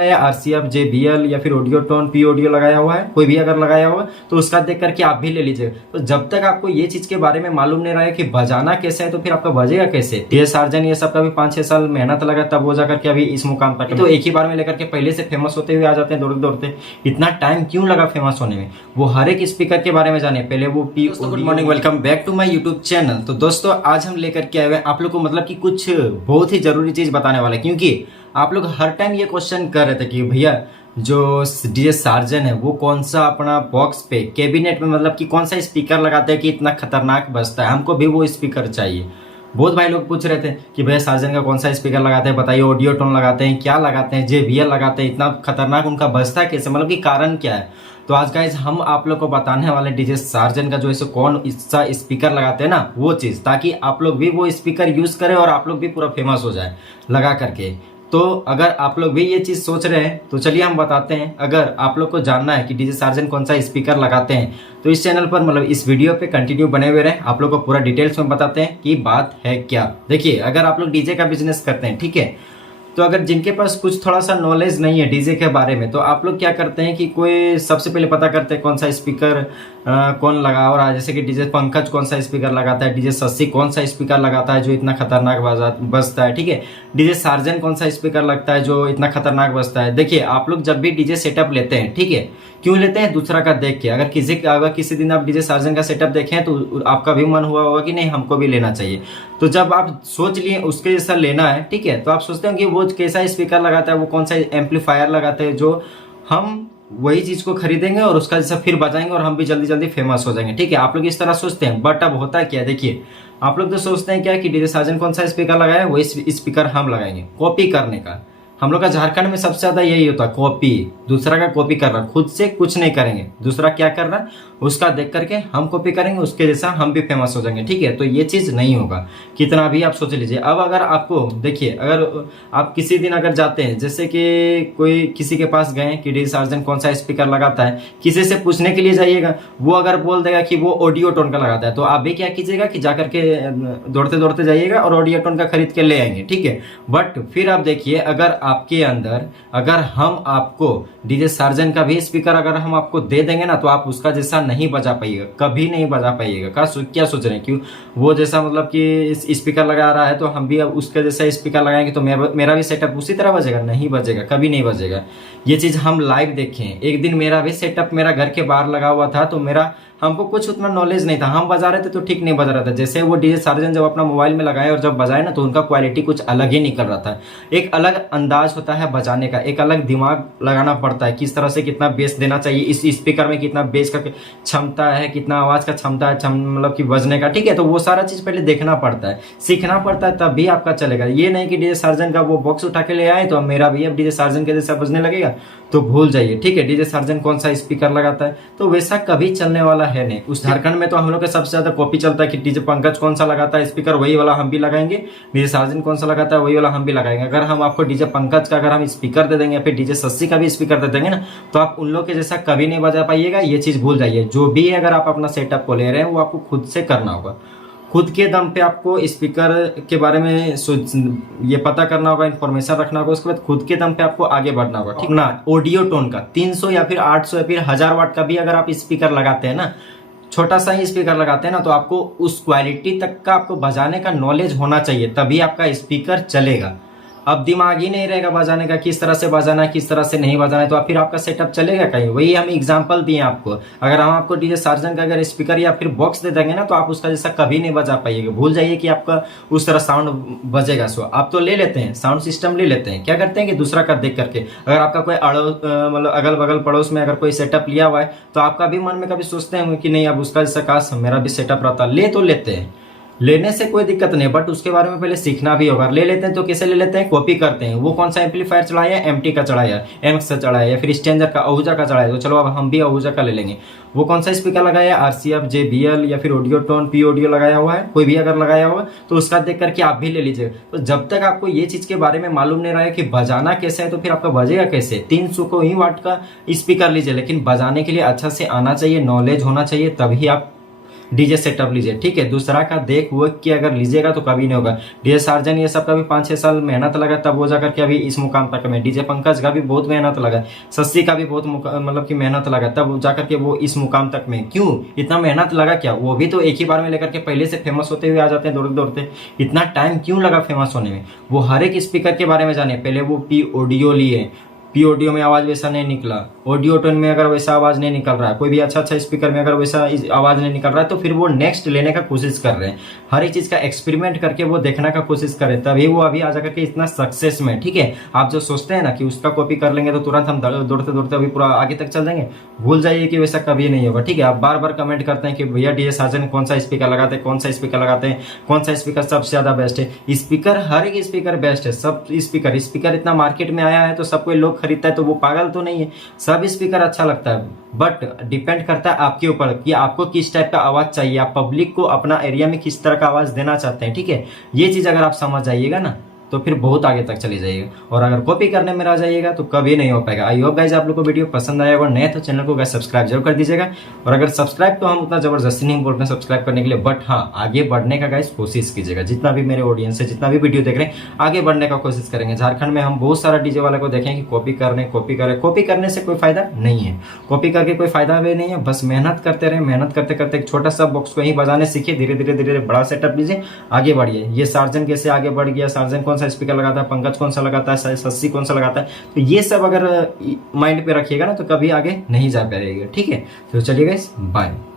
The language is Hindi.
या आरसीएफ JBL या फिर ऑडियो टोन P ऑडियो लगाया हुआ है, कोई भी अगर लगाया हुआ है तो उसका देख करके आप भी ले लीजिएगा। तो जब तक आपको ये चीज के बारे में मालूम नहीं रहा है कि बजाना कैसे है तो फिर आपका बजेगा कैसे। ये सार्जन ये सब का भी 5-6 साल मेहनत लगा तब वो जाकर के अभी इस मुकाम तक, तो एक ही बार में लेकर के पहले से फेमस होते हुए आ जाते हैं दौड़ते दौड़ते। इतना टाइम क्यों लगा फेमस होने में, वो हर एक स्पीकर के बारे में जाने पहले वो P। Good morning, welcome back to my YouTube channel. तो दोस्तों आज हम लेकर के आए हुए आप लोग को मतलब कि कुछ बहुत ही जरूरी चीज बताने वाले, क्योंकि आप लोग हर टाइम ये क्वेश्चन कर रहे थे कि भैया जो DJ सार्जन है वो कौन सा अपना बॉक्स पे कैबिनेट में मतलब कि कौन सा स्पीकर लगाते हैं कि इतना खतरनाक बजता है, हमको भी वो स्पीकर चाहिए। बहुत भाई लोग पूछ रहे थे कि भैया सार्जन का कौन सा स्पीकर लगाते हैं बताइए, ऑडियो टोन लगाते हैं, क्या लगाते हैं, JBL लगाते हैं, इतना खतरनाक उनका बजता है कैसे, मतलब कि कारण क्या है। तो आज गाइज हम आप लोग को बताने वाले DJ सार्जन का जो ऐसे कौन सा स्पीकर लगाते हैं ना वो चीज़, ताकि आप लोग भी वो स्पीकर यूज़ करें और आप लोग भी पूरा फेमस हो जाए लगा करके। तो अगर आप लोग भी ये चीज़ सोच रहे हैं तो चलिए हम बताते हैं। अगर आप लोग को जानना है कि DJ सार्जन कौन सा स्पीकर लगाते हैं तो इस चैनल पर मतलब इस वीडियो पे कंटिन्यू बने हुए रहें, आप लोग को पूरा डिटेल्स में बताते हैं कि बात है क्या। देखिए अगर आप लोग DJ का बिजनेस करते हैं, ठीक है, तो अगर जिनके पास कुछ थोड़ा सा नॉलेज नहीं है DJ के बारे में, तो आप लोग क्या करते हैं कि कोई सबसे पहले पता करते हैं कौन सा स्पीकर कौन लगा रहा है। जैसे कि DJ पंकज कौन सा स्पीकर लगाता है, DJ शशि कौन सा स्पीकर लगाता है जो इतना खतरनाक बजता है, ठीक है, DJ सार्जन कौन सा स्पीकर लगता है जो इतना खतरनाक बजता है। देखिए आप लोग जब भी DJ सेटअप लेते हैं, ठीक है, क्यों लेते हैं, दूसरा का देख के। अगर किसी दिन आप DJ सार्जन का सेटअप देखें तो आपका भी मन हुआ होगा कि नहीं हमको भी लेना चाहिए। तो जब आप सोच लिए उसके जैसा लेना है, ठीक है, तो आप सोचते हैं कि वो कैसा स्पीकर लगाता है, वो कौन सा एम्पलीफायर लगाते हैं जो हम वही चीज को खरीदेंगे और उसका जैसा फिर बजाएंगे और हम भी जल्दी जल्दी फेमस हो जाएंगे, ठीक है। आप लोग इस तरह सोचते हैं, बट अब होता क्या है, देखिए आप लोग तो सोचते हैं क्या कि DJ सार्जन कौन सा स्पीकर लगाया वही स्पीकर हम लगाएंगे। कॉपी करने का हम लोग का झारखंड में सबसे ज्यादा यही होता है, कॉपी, दूसरा का कॉपी करना, खुद से कुछ नहीं करेंगे, दूसरा क्या कर रहा है उसका देख करके हम कॉपी करेंगे, उसके जैसा हम भी फेमस हो जाएंगे, ठीक है। तो ये चीज नहीं होगा, कितना भी आप सोच लीजिए। अब अगर आपको देखिए, अगर आप किसी दिन अगर जाते हैं, जैसे कि कोई किसी के पास गए कि DJ सार्जन कौन सा स्पीकर लगाता है, किसी से पूछने के लिए जाइएगा, वो अगर बोल देगा कि वो ऑडियो टोन का लगाता है, तो आप भी क्या कीजिएगा कि जाकर के दौड़ते दौड़ते जाइएगा और ऑडियो टोन का खरीद के ले आएंगे, ठीक है। बट फिर आप देखिए अगर आपके अंदर अगर हम आपको DJ सार्जन का भी स्पीकर अगर हम आपको दे देंगे ना, तो आप उसका जैसा नहीं बजा पाइएगा, क्या सोच रहे हैं, क्यों वो जैसा मतलब कि स्पीकर लगा रहा है तो हम भी अब उसके जैसा स्पीकर लगाएंगे तो मेरा भी सेटअप उसी तरह बजेगा, नहीं बजेगा, कभी नहीं बजेगा। ये चीज हम लाइव देखें। एक दिन मेरा भी सेटअप मेरा घर के बाहर लगा हुआ था, तो हमको कुछ उतना नॉलेज नहीं था, हम बजा रहे थे तो ठीक नहीं बज रहा था। जैसे वो DJ सार्जन जब अपना मोबाइल में लगाए और जब बजाए ना तो उनका क्वालिटी कुछ अलग ही निकल रहा था। एक अलग अंदाज होता है बजाने का, एक अलग दिमाग लगाना पड़ता है, किस तरह से कितना बेस देना चाहिए, इस स्पीकर में कितना बेस का क्षमता है, कितना आवाज का क्षमता है, मतलब कि बजने का, ठीक है। तो वो सारा चीज पहले देखना पड़ता है, सीखना पड़ता है, तब भी आपका चलेगा। ये नहीं कि DJ सार्जन का वो बॉक्स उठा के ले आए तो अब मेरा भी अब DJ सार्जन के जैसा बजने लगेगा, तो भूल जाइए, ठीक है। DJ सार्जन कौन सा स्पीकर लगाता है तो वैसा कभी चलने वाला है नहीं। उस झारखंड में तो हम लोग का सबसे ज्यादा कॉपी चलता है कि DJ पंकज कौन सा लगाता है स्पीकर वही वाला हम भी लगाएंगे, DJ सार्जन कौन सा लगाता है वही वाला हम भी लगाएंगे। अगर हम आपको DJ पंकज का अगर हम स्पीकर दे देंगे, फिर DJ शशि का भी स्पीकर दे देंगे ना, तो आप उन लोग के जैसा कभी नहीं बजा पाइएगा। ये चीज भूल जाइए। जो भी है अगर आप अपना सेटअप को ले रहे हैं वो आपको खुद से करना होगा, खुद के दम पे आपको स्पीकर के बारे में ये पता करना होगा, इन्फॉर्मेशन रखना होगा, उसके बाद खुद के दम पे आपको आगे बढ़ना होगा, ठीक ना। ऑडियो टोन का 300 या फिर 800 या फिर 1000 वाट का भी अगर आप स्पीकर लगाते हैं ना, छोटा सा ही स्पीकर लगाते हैं ना, तो आपको उस क्वालिटी तक का आपको बजाने का नॉलेज होना चाहिए, तभी आपका स्पीकर चलेगा। अब दिमाग ही नहीं रहेगा बजाने का, किस तरह से बजाना है किस तरह से नहीं बजाना है, तो फिर आपका सेटअप चलेगा कहीं। वही हम एग्जांपल दिए आपको। अगर हम आपको DJ सार्जन का अगर स्पीकर या फिर बॉक्स दे देंगे ना, तो आप उसका जैसा कभी नहीं बजा पाइएगा, भूल जाइए कि आपका उस तरह साउंड बजेगा। सो आप तो ले लेते हैं, साउंड सिस्टम ले लेते हैं, क्या करते हैं कि दूसरा का देख करके, अगर आपका कोई मतलब अगल बगल पड़ोस में अगर कोई सेटअप लिया हुआ है तो आपका भी मन में कभी सोचते हैं कि नहीं अब उसका जैसा काश मेरा भी सेटअप रहता। ले तो लेते हैं, लेने से कोई दिक्कत नहीं, बट उसके बारे में पहले सीखना भी होगा। ले लेते हैं तो कैसे ले लेते हैं, कॉपी करते हैं। वो कौन सा एम्पलीफायर चढ़ाया, MT का चढ़ाया, MX का चढ़ाया, या फिर स्टैंडर का आहूजा का चढ़ाया, तो चलो अब हम भी आहूजा का ले लेंगे। वो कौन सा स्पीकर लगाया, RCF JBL या फिर ऑडियो टोन P ऑडियो लगाया हुआ है, कोई भी अगर लगाया हुआ तो उसका देख करके आप भी ले लीजिएगा। तो जब तक आपको ये चीज के बारे में मालूम नहीं रहा है कि बजाना कैसे है तो फिर आपका बजेगा कैसे। 300 को ही वाट का स्पीकर लीजिए, लेकिन बजाने के लिए अच्छा से आना चाहिए, नॉलेज होना चाहिए, तभी आप डीजे सेटअप लीजिए, ठीक है। दूसरा का देख वो कि अगर लीजिएगा तो कभी नहीं होगा। डीजे सार्जन ये सब का भी 5-6 साल मेहनत लगा, तब वो जाकर के अभी इस मुकाम तक में। डीजे पंकज का भी बहुत मेहनत लगा, शशि का भी बहुत मतलब कि मेहनत लगा, तब जाकर के वो इस मुकाम तक में। क्यों इतना मेहनत लगा? क्या वो भी तो एक ही बार में लेकर के पहले से फेमस होते हुए आ जाते हैं दौड़ते दौड़ते? इतना टाइम क्यों लगा फेमस होने में? वो हर एक स्पीकर के बारे में जाने। पहले वो पी ऑडियो लिए, पी ऑडियो में आवाज वैसा नहीं निकला, ऑडियो टोन में अगर वैसा आवाज नहीं निकल रहा है, कोई भी अच्छा स्पीकर में अगर वैसा आवाज नहीं निकल रहा है, तो फिर वो नेक्स्ट लेने का कोशिश कर रहे हैं। हर एक चीज का एक्सपेरिमेंट करके वो देखने का कोशिश कर रहे हैं, तभी वो अभी आ जाकर के इतना सक्सेस में, ठीक है। आप जो सोचते हैं ना कि उसका कॉपी कर लेंगे तो तुरंत हम दौड़ते दौड़ते अभी पूरा आगे तक चल जाएंगे, भूल जाइए कि वैसा कभी नहीं होगा, ठीक है। आप बार बार कमेंट करते हैं कि भैया डीजे सार्जन कौन सा स्पीकर लगाते हैं, कौन सा स्पीकर लगाते हैं, कौन सा स्पीकर सबसे ज्यादा बेस्ट है। स्पीकर हर एक स्पीकर बेस्ट है, सब स्पीकर इतना मार्केट में आया है तो सब कोई लोग खरीदता है, तो वो पागल तो नहीं है, सब स्पीकर अच्छा लगता है। बट डिपेंड करता है आपके ऊपर कि आपको किस टाइप का आवाज चाहिए, आप पब्लिक को अपना एरिया में किस तरह का आवाज देना चाहते हैं, ठीक है। ये चीज अगर आप समझ जाइएगा ना तो फिर बहुत आगे तक चले जाइएगा। और अगर कॉपी करने में रह जाइएगा तो कभी नहीं हो पाएगा। आई होप गाइज आप लोग को वीडियो पसंद आया, और नए तो चैनल को गाइज सब्सक्राइब जरूर कर दीजिएगा। और अगर सब्सक्राइब तो हम उतना जबरदस्ती नहीं बोलते हैं सब्सक्राइब करने के लिए, बट हाँ आगे बढ़ने का गाइज कोशिश कीजिएगा। जितना भी मेरे ऑडियंस है, जितना भी वीडियो देख रहे हैं, आगे बढ़ने का कोशिश करेंगे। झारखंड में हम बहुत सारा डीजे वाले को देखें कि कॉपी करने से कोई फायदा नहीं है, कॉपी करके कोई फायदा भी नहीं है। बस मेहनत करते रहे, मेहनत करते करते एक छोटा सा बॉक्स को ही बजाने सीखिए, धीरे धीरे बड़ा सेटअप लीजिए, आगे बढ़िए। ये सार्जन कैसे आगे बढ़ गया, सार्जन कौन सा स्पीकर लगाता है, पंकज कौन सा लगाता है, शशि कौन सा लगाता है, तो ये सब अगर माइंड पे रखिएगा ना तो कभी आगे नहीं जा पाएगा, ठीक है। तो चलिए गाइस, बाय।